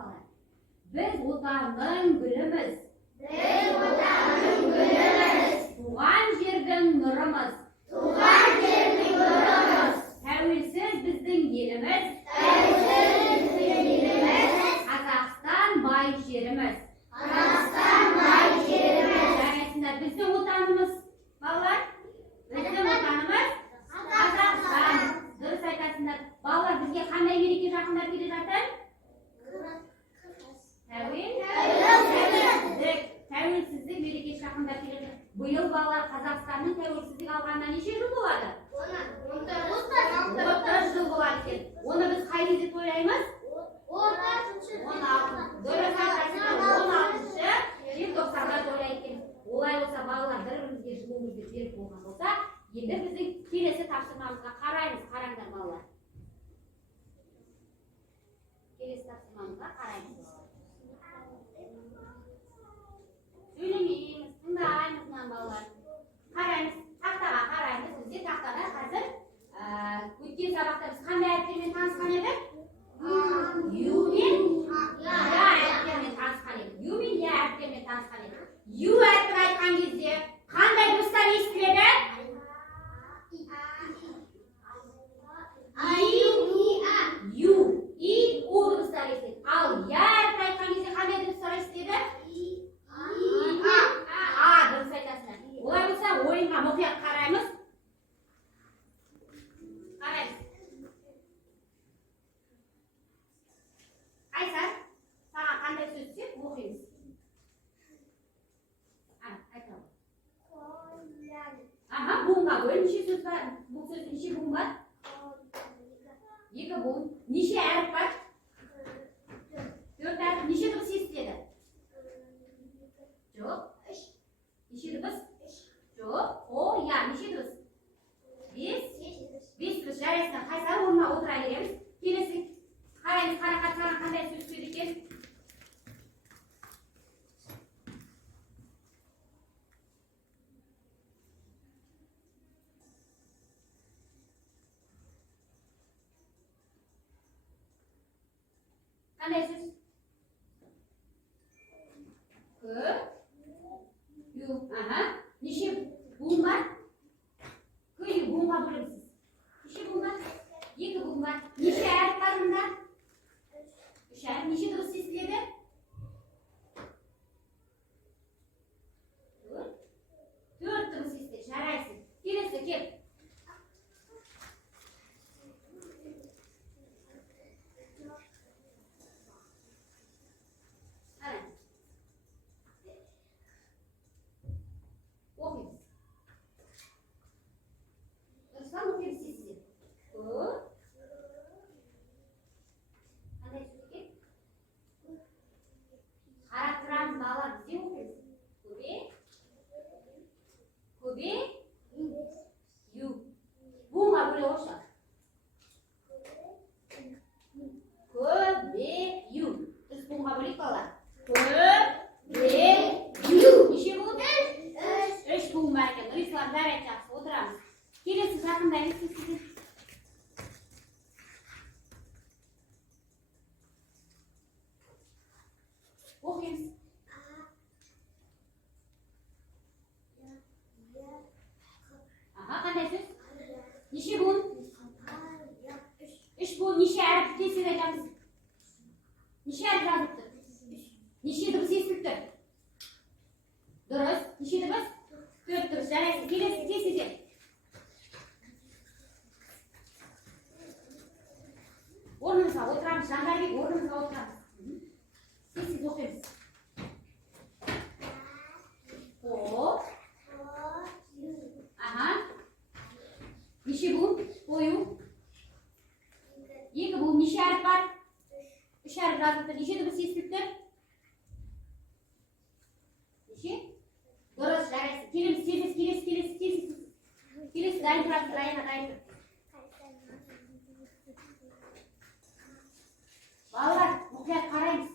балалар. Біз отанның гүліміз. Туған жердің нұрымыз. Тәуелсіз біздің еліміз. Қазақстан бай жеріміз. Жарайсыңдар, біздің отанымыз, балалар, біздің отанымыз Қазақстан. Дұрыс айтасыңдар. Балалар, бізге қандай мереке жақындап келе жатыр? Тәуелсіздік мерекесі жақындап келе жатыр. Биыл балалар Қазақстанның тәуелсіздік алғанына неше жыл болады? 30 жыл болады екен. Оны біз қай кезде тойлаймыз? 16 желтоқсанда тойлайды екен. Олай болса балалар бір-бірімізге жылуымызды беріп болған болса, енді біздің келесі тапсырмамызға қараймыз. Қараңдар балалар. Келесі тапсырмамызға қараймыз. Сөйлемейміз, тыңдаймыз балалар. Қараймыз, тақтаға қараймыз. Бізде тақтада қазір өткен сабақта біз қандай әріптермен танысқан едік? Ю мен я әріптермен танысқан едік. Ю мен я әріптермен танысқан едік. Ю әріпін айтқан кезде қандай дыбыстар естіледі? Ю, и, у дыбыстар естіледі. Ал я әріпін айтқан кезде қандай дыбыстар естіледі? Дұрыс айтасыңдар. Олай болса ойынға мұқият қараймыз. Айсар, саған қандай сөз түседі? Оқимыз. Айтамын. Буынға бөл. Неше сөз бар? Бұл сөздің неше буын бар? 2 буын. Неше әріп бар? 4 әріп. Неше дыбыс естіледі? Жоқ. Неше дыбыс? Жоқ. Я. Неше дыбыс? 5 дыбыс. Жарайсыңдар. Қайсар орнына отыра береміз. Келесі қараймыз, қарақат саған қандай сөз түседі екен? Қандай сөз? Ю. Неше буын бар? Ю буынға бөлімсіз. Неше буын бар? 2 буын бар. Неше әріп бар мұнда? 3 әріп. Неше дыбыс естіледі? 4 дыбыс естіледі. Жарайсың. Келесі кел. Оқимыз. Дұрыстан оқимыз сіздер. Қандай сөз екен? Қарап тұрамыз балалар, бізде оқимыз. Көбе. Ю. Буынға бөле қойшы. Көбе. Ю. Біз буынға бөлейік балалар. Көбе. Ю. Неше буын? 3 буын бар екен. Рислам, жарайды, жақсы. Отырамыз. Келесі жақындаймыз сіздер. Оқимыз. Қандай сөз? Неше буын? 3 буын. Неше әріп тесіп айтамыз? Неше әріп жазып тұр? Неше дыбыс естіліп тұр? Дұрыс. Неше дыбыс? 4 дыбыс. Жарайсың. Келесі тесіп. Орнымызға отырамыз. Жандарбек, орнымызға отырамыз. Сіз оқимыз. Неше буын? Қою. 2 буын. Неше әріп бар? 3 әріп жазып тұр. Неше дыбыс естіліп тұр? Неше? Дұрыс, жарайсың. Келеміз, келесі. Дайын тұрасыз, дайын тұр. Балалар, мұқият қараймыз.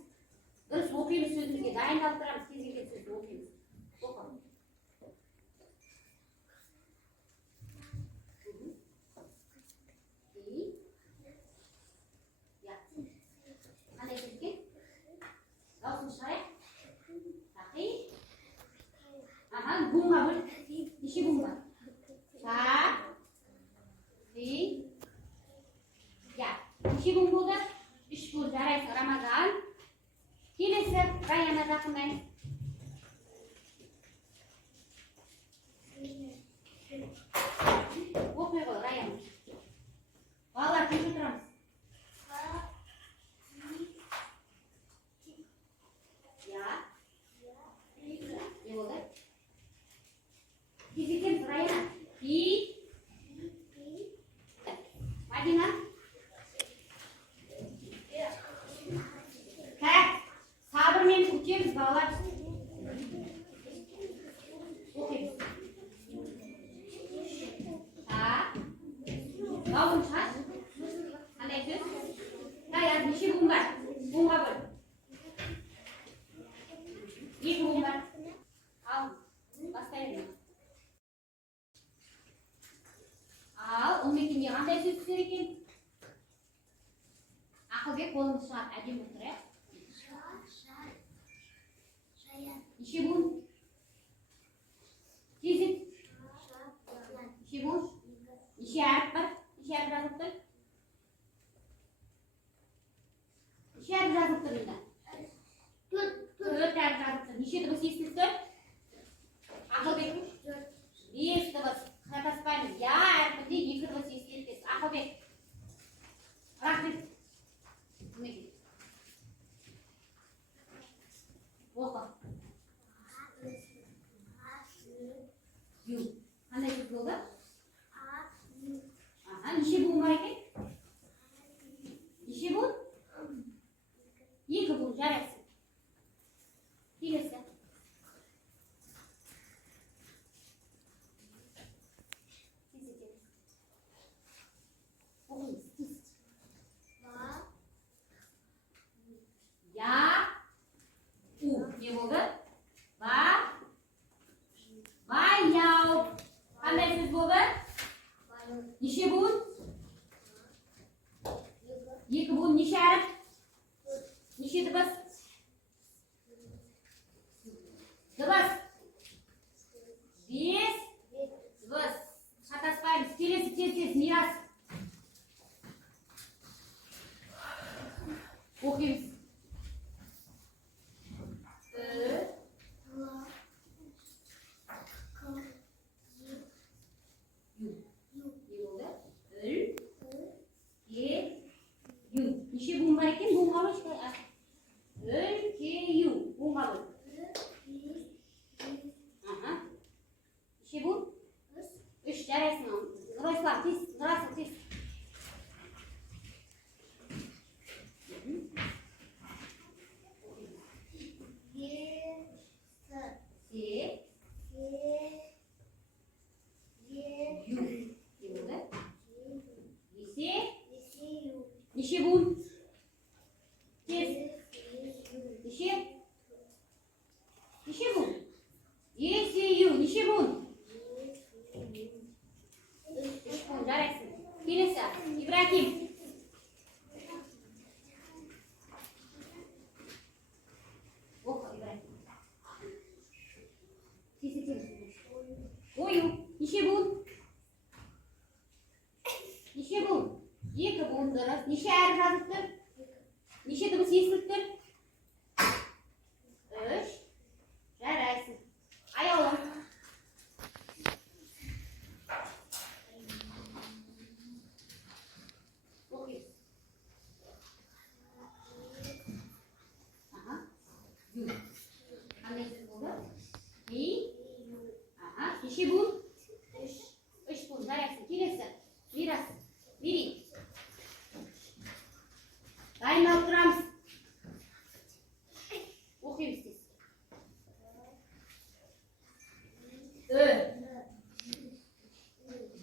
Дұрыс оқимыз сөзімізге. Дайындалып тұрамыз, кез келген сөзді оқимыз. Оқымыз. Қандай сөз екен? Bunga bul. Nişi bunga. Şa. Di. Ya. Nişi bunga da. Işbul jaraysa Ramazan. Kelesi Rayana taqinlaymiz. O'qiy qo'y Rayan. Bolalar tinch o'tiramiz. Ya. Ne bo'ldi? Fizikim Rayana. Bi. Madina. Sabrmen o'qiymiz bolalar. O'qiymiz. Ha. Davul chash. Qanday so'z? Tayyor, nishi bunga. Bunga bo'l. Ikki bunga. Al. Bastaymiz. Al, 12-ga qanday so'z tushar ekan? Aqlbek qo'lini chiqarib ajim o'tiray. Nishi bun. Tezlik. Nishi bun. Nishi harf bir. Nishi harf yozib tur. Nishi harf yozib tur unda. To'rt harf yozib tur. Nishi deb eslatib tur. Aqlbek. Yes deb xataspaymiz. Ya harfini ikki deb eslatasiz. Aqlbek. Rahmat. O'qi. Yu. Qanday so'z bo'ldi? Aha, nishi bu bor ekan? Nishi bu? Ikki bu jaraysi. Kelasi. O'qiymiz. Ya. U. Ne bo'ldi? Va. Bayyav. Qanday so'z bo'ldi? Nishi bu? Ikki bu nishi harf? Nishi dibas? Dibas. Yes. Dibas. Xataspaymiz. Kelasi tez miras. O'qiymiz. Nishi bunga ekan, bunga bo'l. Yu. Bunga bo'l. Aha. Nishi bu? 3 jaraysin. Ro'yxat tez, ro'yxat tez. Nishi bun. Tez. Nishi. Nishi bun. Yes, you. Nishi bun. Jaraysin. Kelasi. Ibrahim. O'qi Ibrahim. Tez. Oyu. Nishi bun. Nishi bun. Ikki bundilar. Nishi harf yozib tur. Nishi deb eslatib tur. 3. Jaraysin. Ayolim. O'qiy. Aha. Yu. Qanday so'z bo'ldi? Ni. Aha. Nishi bun. 3 bun. Jaraysin. Kelasi. Miras. Miri. Tayinlab turamiz. O'qiymiz tez.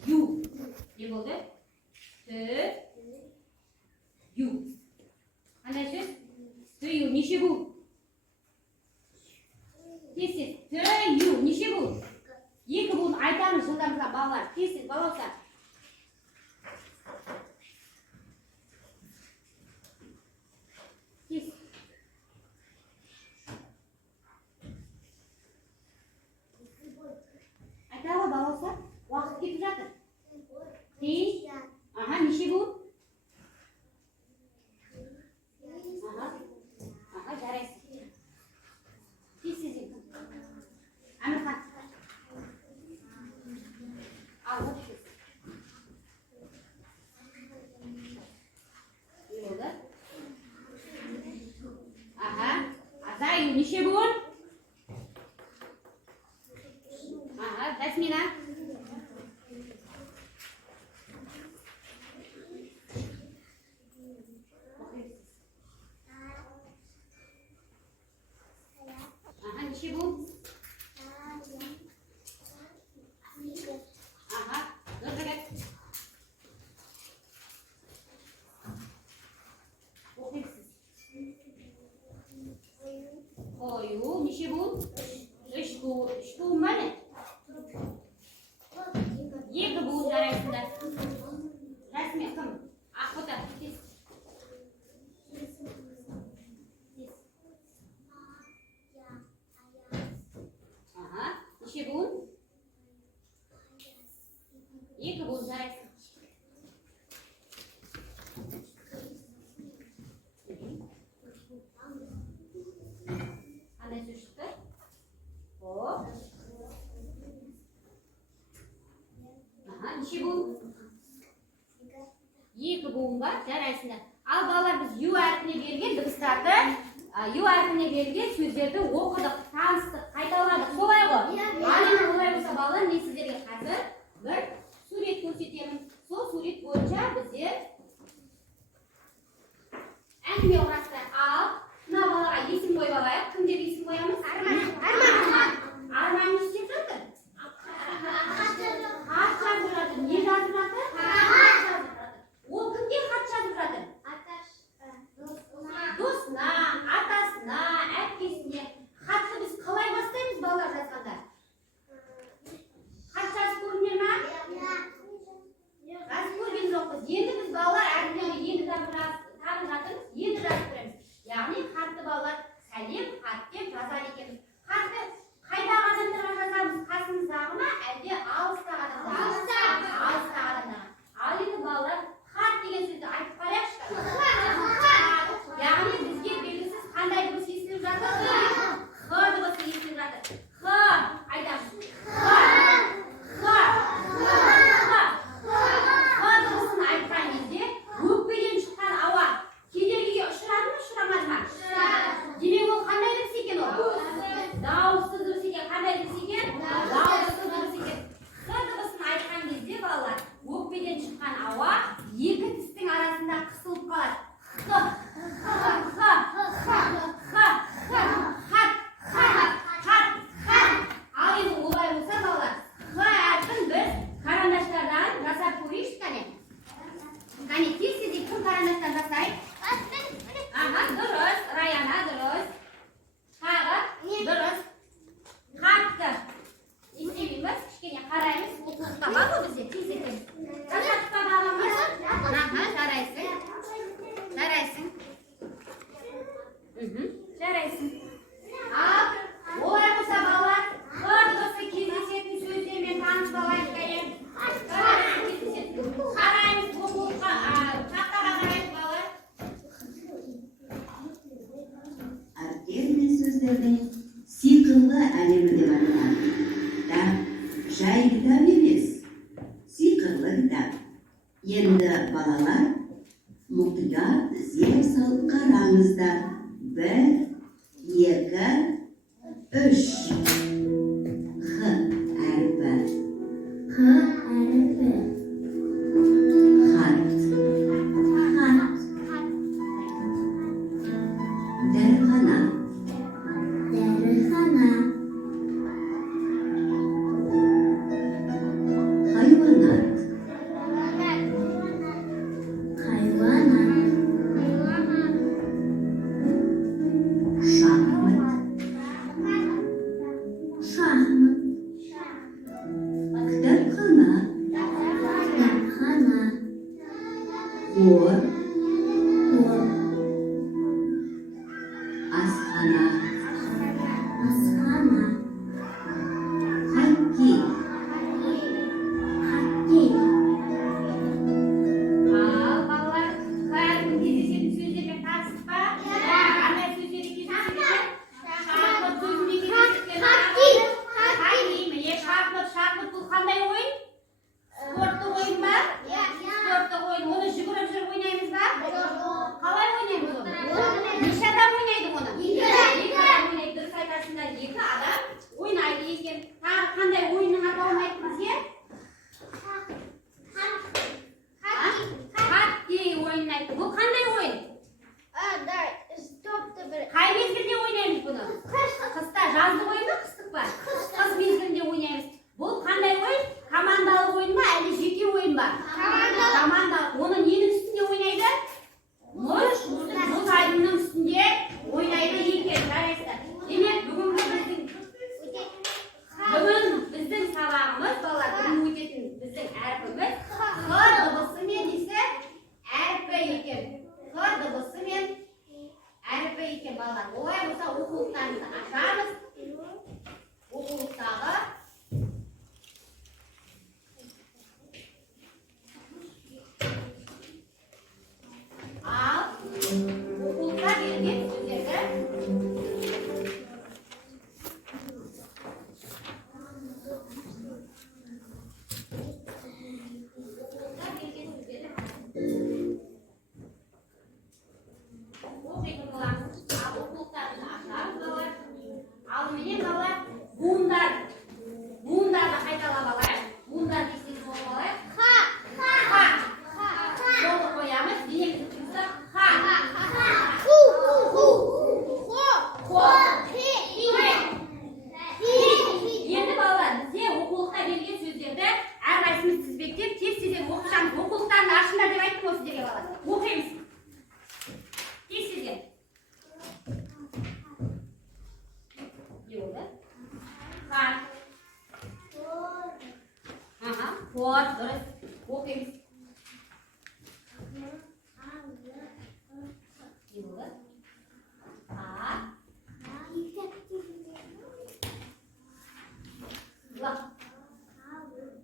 Yu. Ne bo'ldi? Yu. Qanday so'z? Yu. Nishi bu? Tez. Yu. Nishi bu? Ikki buni aytamiz yordamga bolalar. Tez bolalar. неше буын? Жасмина. Неше буын? Нұржігіт. Оқимсыз. Қою. Неше буын? Үш буын ба не? Екі буын жарайсыңдар. Рәсме кім? Ақбота. Неше буын? Екі буын жарайсың. Қандай сөз шықты? Неше буын? Екі буын ба? Жарайсыңдар. Ал балалар, біз ю әрпіне берген дыбыстарды, ю әрпіне берген сөздерді оқыдық, таныстық, қайталадық. Солай ғой? Ал енді олай болса балалар, мен сіздерге қазір бір сурет көрсетемін. Сол сурет бойынша біздер әңгіме құрастырайық. Ал мына балаға есім қойып алайық. Кім деп есім қоямыз? Арман. Арман не істеп жатыр? Хат жазып жатыр. Не жазып жатыр? Хат жазып жатыр. Ол кімге хат жазып жатыр? Досына, атасына, әпкесіне. Хатты біз қалай бастаймыз балалар жазғанда? Хат жазып көрдіңдер ме? Жазып көрген жоқпыз. Енді біз балалар әріптерді енді танып жатырмыз, енді жазып көреміз. Яғни хатты балалар сәлем, хат деп жазады екенбіз. Хатты қайдағы адамдарға жазамыз? Қасымыздағы ма, әлде алыстағы адамдарға? Алыстағы адамдарға. Ал енді балалар хат деген сөзді айтып қарайықшы. Яғни бізге белгісіз қандай дыбыс естіліп жатыр? Х дыбысы естіліп жатыр. Х айтамыз. Дыбысын айтқан кезде өкпеден шыққан ауа кедергіге ұшырады ма, ұшырамады ма? Демек ол қандай дыбыс екен ол? Дауысты дыбыс екен. Қандай дыбыс екен? Дауысты дыбыс екен. Х дыбысын айтқан кезде балалар өкпеден шыққан ауа екі тістің арасында қысылып қалады. Ал енді олай болса балалар, х әрпін біз қарандаштардан жасап көрейікші кәне. Кәне тез-тезден кім қарандаштан жасайды? Дұрыс, Раяна дұрыс. Тағы дұрыс. Қатты істейміз, кішкене қараймыз, оқулықта бар ғой бізде, тез етеміз. Жасаққа бағамыз. Жарайсың. Жарайсың. Ал олай болса балалар, х дыбысы кездесетін сөздермен танысып алайық кәне. Қараймыз, оқулыққа, тақтаға қараймыз балалар. Әріптер мен сөздердің сиқырлы әлемі деп аталады. Кітап жай кітап емес, сиқырлы кітап. Енді балалар, мұқият зер салып қараңыздар. 1, 2, 3. Х әрпі. Хат. Дәріхана. Хайванат. Шахмат. Кітапхана. Хор. Асхана. Хоккей. Ал балалар, х әрпін кездесетін сөздермен танысып па? Қандай сөздерді кездесетін? Шахмат сөзінде кездесетін. Міне шахмат бұл қандай ойын? Спорттық ойын ба? Спорттық ойын. Оны жүгіріп жүріп ойнаймыз ба? Қалай ойнаймыз оны? Неше адам ойнайды оны? Екі адам ойнайды. Хор, дұрыс. Оқимыз. Не болды?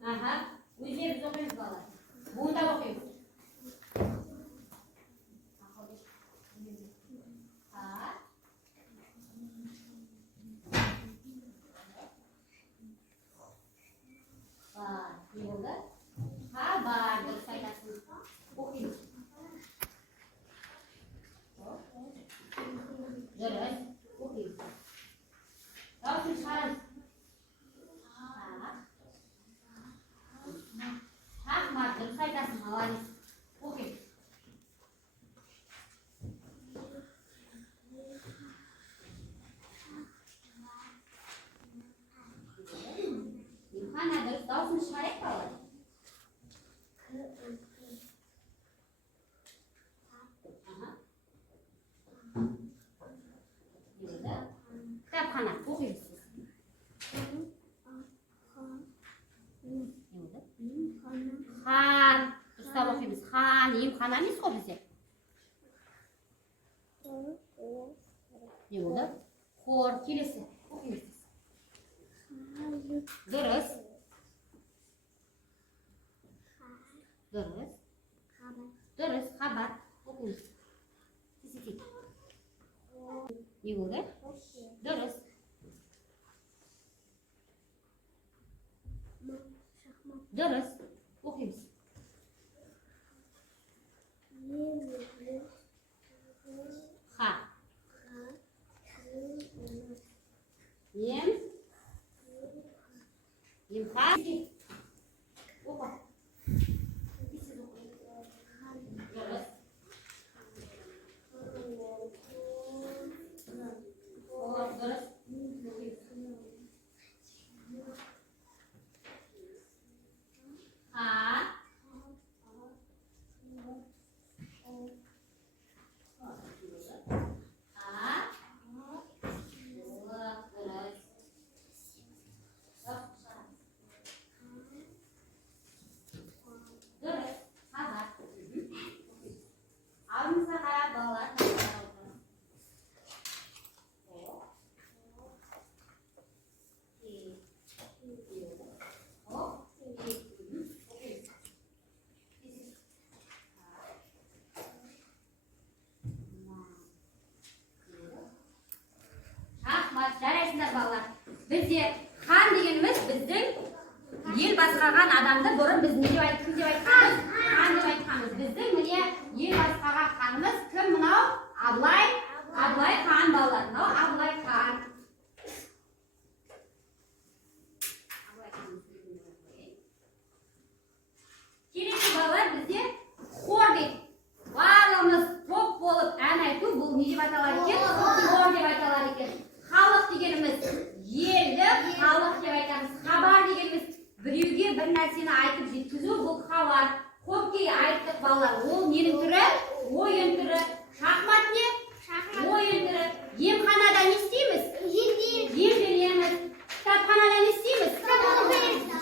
Аха, өздеріңіз оқимыз балалар. Буында оқимыз. Не болды? Хабар, дұрыс айтасыз. Оқимыз. Дұрыс. Оқимыз. Дауысын шығарыңыз. Шахмат, дұрыс айтасың, молодец. Оқимыз. Емхана, дұрыс. Дауысын шығарайық балалар. Кітапхана, оқимыз сіз. Хан, дұрыстап оқимыз. Хан, емхана емес қой бізде. Не болды? Хор, келесі. Оқимыз сіз. Дұрыс. Дұрыс. Дұрыс, хабар. Оқимыз. Сесетейік. Не болды? Дұрыс. Дұрыс. Оқимыз. Ха. Ем. Емха. Опа. Дұрыс. Дұрыс. Жарайсыңдар балалар. Бізде хан дегеніміз біздің ел басқарған адамды бұрын біз не деп айтқанбыз? Хан деп айтқанбыз. Біздің міне ел басқарған ханымыз кім мынау? Абылай хан балалар. Мынау Абылай хан. Келесі балалар бізде хор дейді. Барлығымыз топ болып ән айту, бұл не деп аталады екен? Хор деп аталады екен. Халық дегеніміз елді, халық деп айтамыз. Хабар дегеніміз біреуге бір нәрсені айтып жеткізу, бұл хабар. Хоккей айттық балалар. Ол ненің түрі? Ойын түрі. Шахмат не? Ойын түрі. Емханада не істейміз? Емделеміз. Кітапханада не істейміз?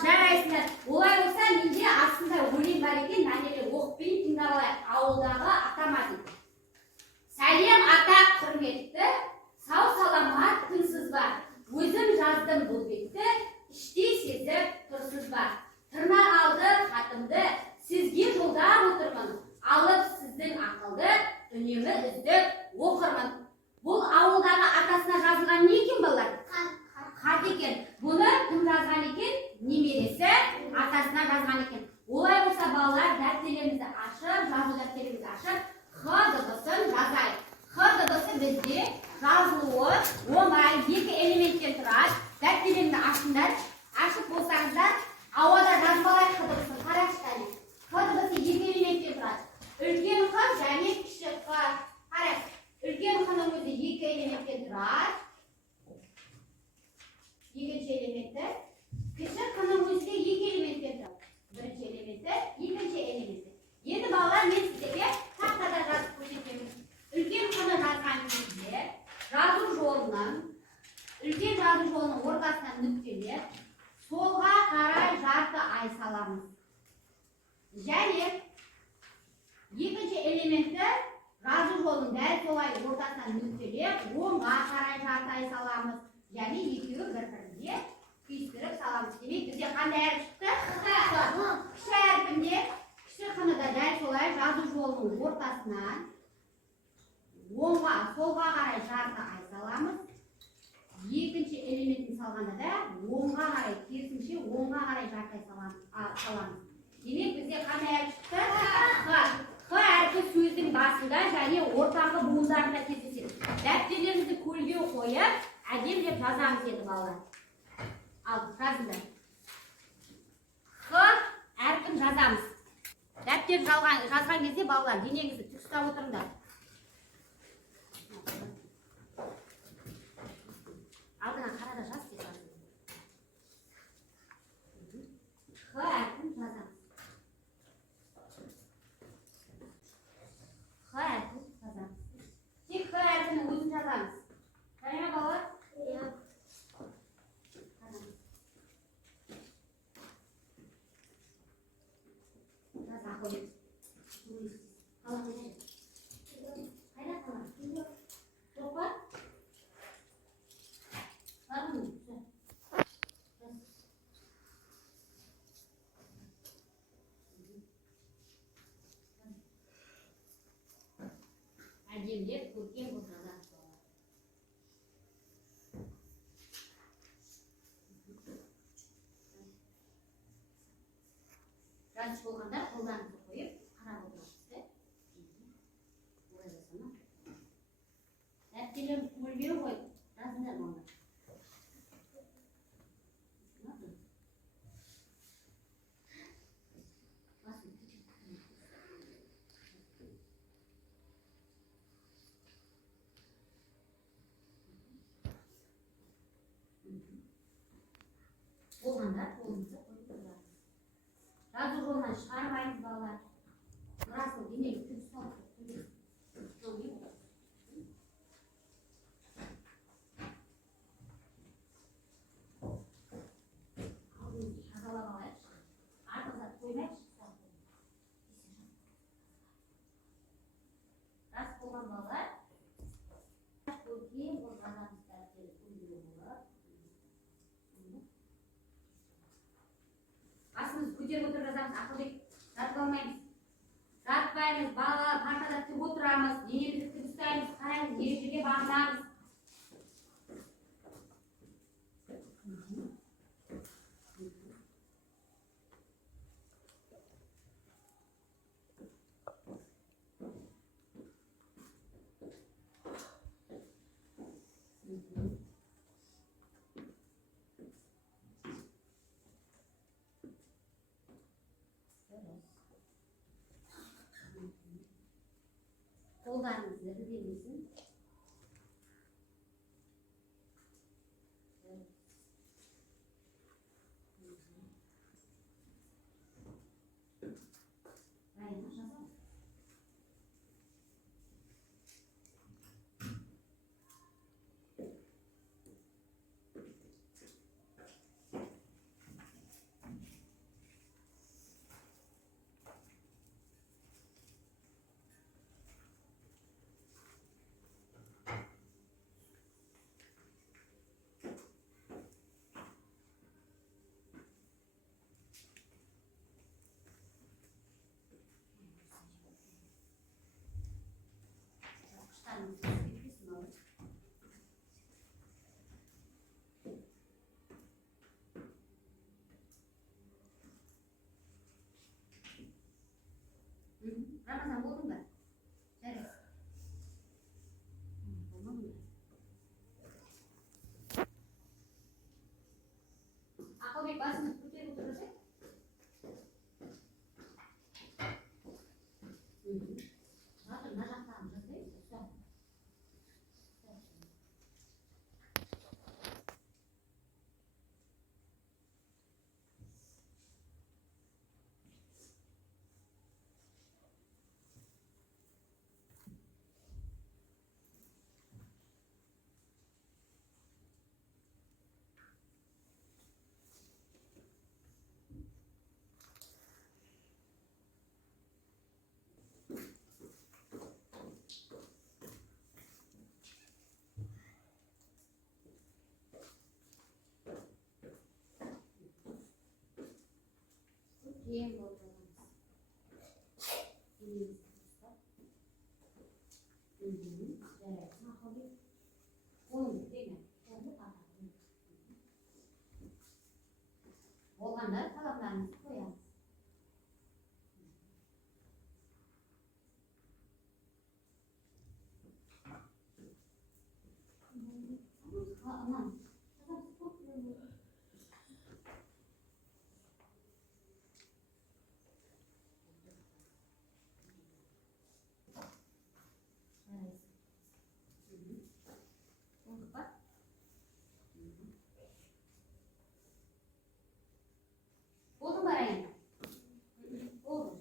Жарайсыңдар. Олай болса, менде астында өлең бар екен, мәнерлеп оқпен тыңдап алайық. Ауылдағы атама дейді. Сәлем ата құрметті, сау саламат күнсіз бар. Өзім жаздым бұл бетті, іштей сезіп тұрсыз бар. Тырнақ алды хатымды, сізге жолдап отырмын. Алып сіздің ақылды, үнемі үздік оқырмын. Бұл ауылдағы атасына жазылған ай саламыз. Және екінші элементті жазу жолын дәл солай ортасынан нүктелеп, оңға қарай жарты ай саламыз. Және екеуі бір-біріне түйістіріп саламыз. Демек, бізде қандай әріп шықты? Кіші әрпінде, кіші қ-ны да дәл солай жазу жолының ортасынан оңға, солға қарай жарты ай саламыз. Екінші элементін салғанда да оңға қарай, керісінше оңға қарай жарты ай саламыз. Демек, бізде қандай әріп шықты? Қ әрпі сөздің басында және ортаңғы буындарында кездеседі. Дәптеріңізді көлге қойып, әдемілеп жазамыз еді балалар. Ал, жазыңдар. Қ әрпін жазамыз. Дәптер жазған кезде балалар, денеңізді тік ұстап отырыңдар. Алдына қарада жаз деп жазыңыз. Қ әрпін жазамыз. Қ әрпін жазамыз. Тек Қ әрпінің өзін жазамыз. Жарай ма балалар? Иә. Жаз ақылбек. Қала қайда? Қайда қала? Жоқ па? Бармын. Әдемілеп көркем болып жазамыз. Жазып болғанда қолдарыңызды қойып, қарап отырасыз. Олай жасама. Дәптерлеріңіз түгелбеу ғой. Жазыңдар маңда. Болғанда қолыңызды қойып тұрасыз. Жазу жолынан шығармайыңыз балалар. Нұрасыл денеге тік ұстап. Жазалап алайықшы. Артыңызға қоймайықшы. Рас болған балалар. Көркем болып жазамыз дәптері көлге болып. Басымыз көтеріп отырып жазамыз, ақылбек жатып алмаймыз. Жатпаймыз, балалар партада тік отырамыз, денемізді тік ұстаймыз, қараймыз, ережеге бағынамыз. Қолдарыңызды іргемесін. Райына жазамыз. Рамазан болдың ба? Жарайсың. Болмадың ба? Ақылбек басыңыз көтеріп отырсың? Жатыр, мына жақтағын жазайын. Ең болды. Болғанда талаптарыңызды қоямыз. Oldu mu arayın? Oldu.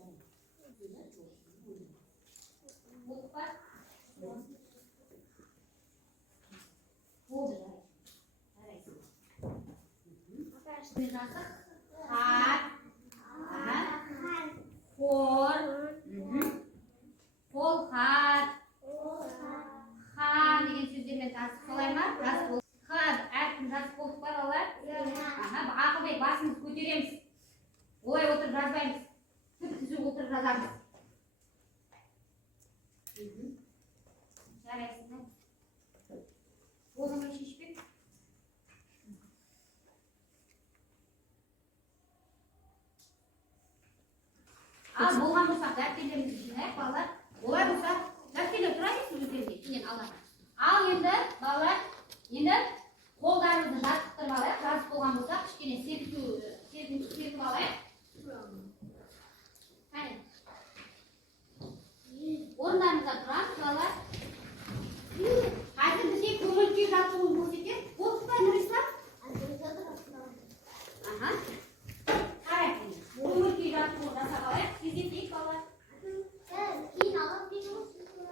Oldu bak. Oldu. Biz nasıl? Hat. Kol. Kol hat. Han деген сөздермен тасып солай ма? Рас болды. Хан әркім жазып болдық па балалар? Ақылбек басымызды көтереміз. Олай отырып жазбаймыз. Түп-түзу отырып жазамыз. Жарайсың. Болдың шешпек. Ал болған болсақ дәптерлерімізді жинайық балалар. Олай болса дәптерлер тұрайсыз өздеріңе кейін алады. Ал енді балалар, енді қолдарымызды жаттықтырып алайық. Жазып болған болсақ кішкене серпіп алайық. Қане. Орындарымызда тұрамыз балалар. Қазір бізде көңіл күй жаттығуын көрсетеміз. Болды па Нұрислам? Қарайық. Көңіл күй жаттығуын жасап алайық. Кездесейік балалар. Кейін алып әдемі болып тұрған.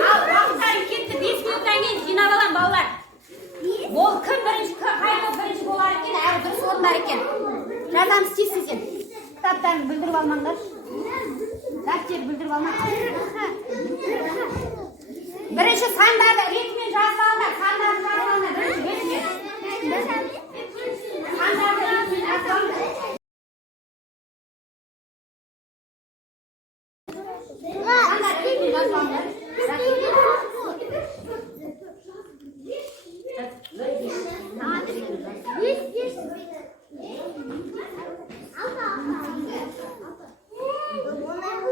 Al, bak sen gitti, biz büyükten genç, yine alalım. жазамыз тез. Кітаптарын бүлдіріп алмаңдар. Дәптер бүлдіріп алмаңдар. Бірінші сандарды ретімен жазып алыңдар. Сандарды жазып алыңдар. Бірінші сандарды ретімен жазып алыңдар. Сандарды ретімен жазып алыңдар.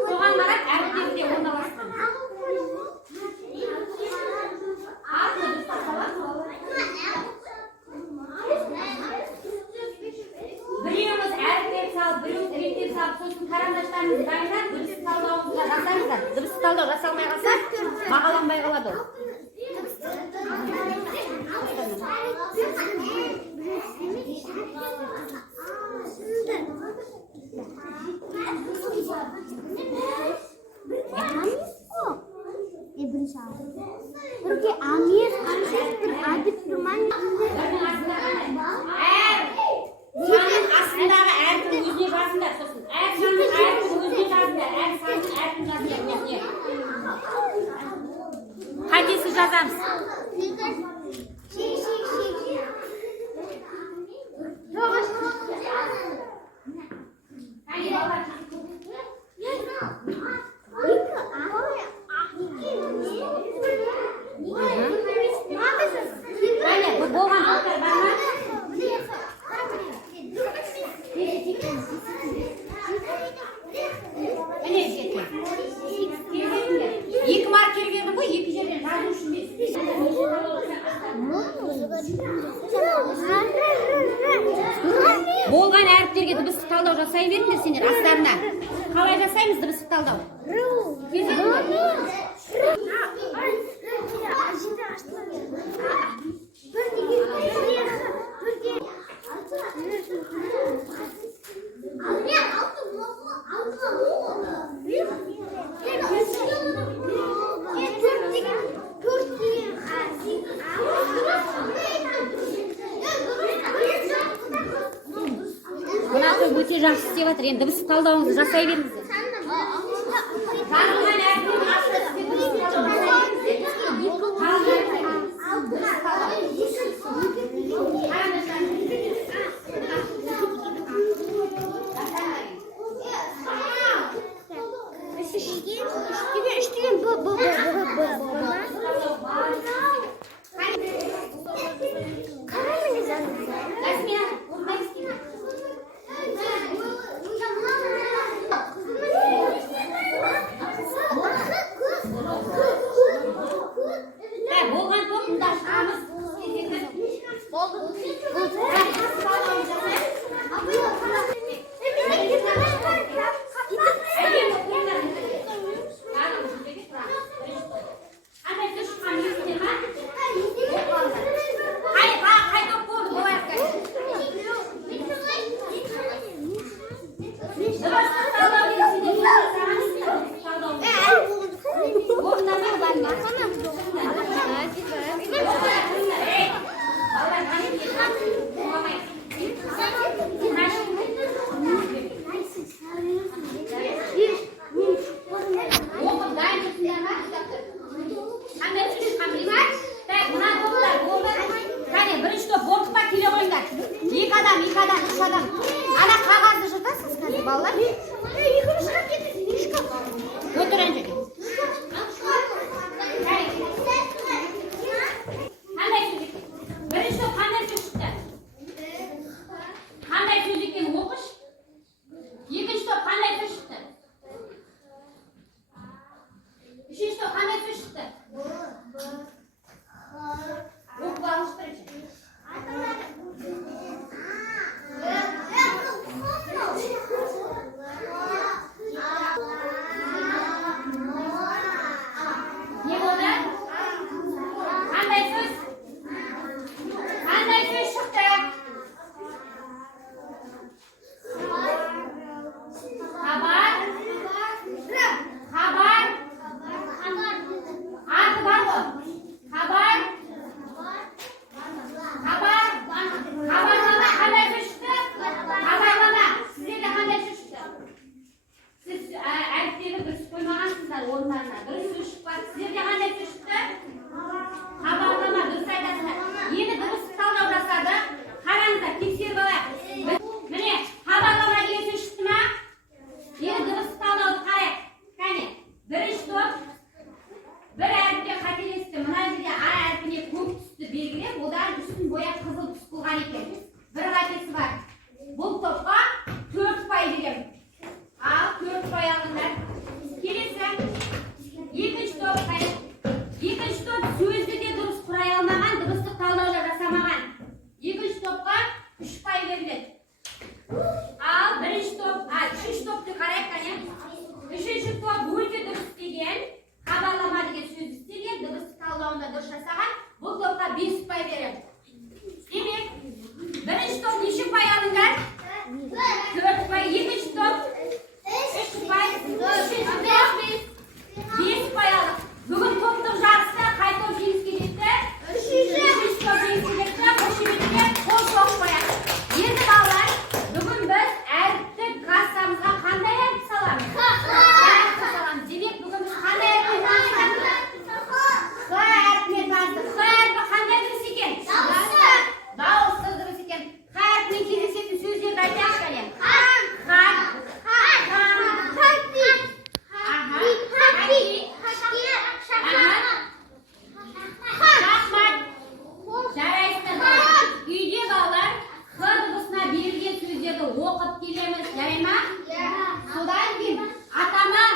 Соған қарап әріптерінде орналасқан. Біреуіміз әріптеп салып, біреуіміз реттеп салып, сосын қарандаштарыңызды дайындап, дыбыс талдауыңызға жасаңыздар. Дыбыс талдау жасалмай қалса, бағаланбай қалады ол. Porque a minha adı kurman Астындағы әріпті өзіне жазыңдар, сосын әр санның әріпті өзіне жазыңдар, әр санның әріпін жазыңдар. Қайтесі жазамыз? Болған тоқтар бар ма? Екі маркер бердім ғой, екі жерден жазу үшін болған әріптерге дыбыстық талдау жасай беріңдер сендер астарына. Қалай жасаймыз дыбыстық талдау? Мына қыз өте жақсы істеп жатыр. Енді дыбыстық талдауыңызды жасай беріңіздер. Жазылған әріптердің астына болған топ мұнда шығамыз. Ана қағазды жыртасыз қазір балалар. Отыр әнже. Қандай сөздік? Бірінші топ қандай сөз шықты? Қандай сөз екенін оқыш. Екінші топ қандай сөз шықты? Үшінші топ қандай сөз шықты? Оқып алыңыз бірінші. оқып келеміз, жарай ма? Содан кейін атама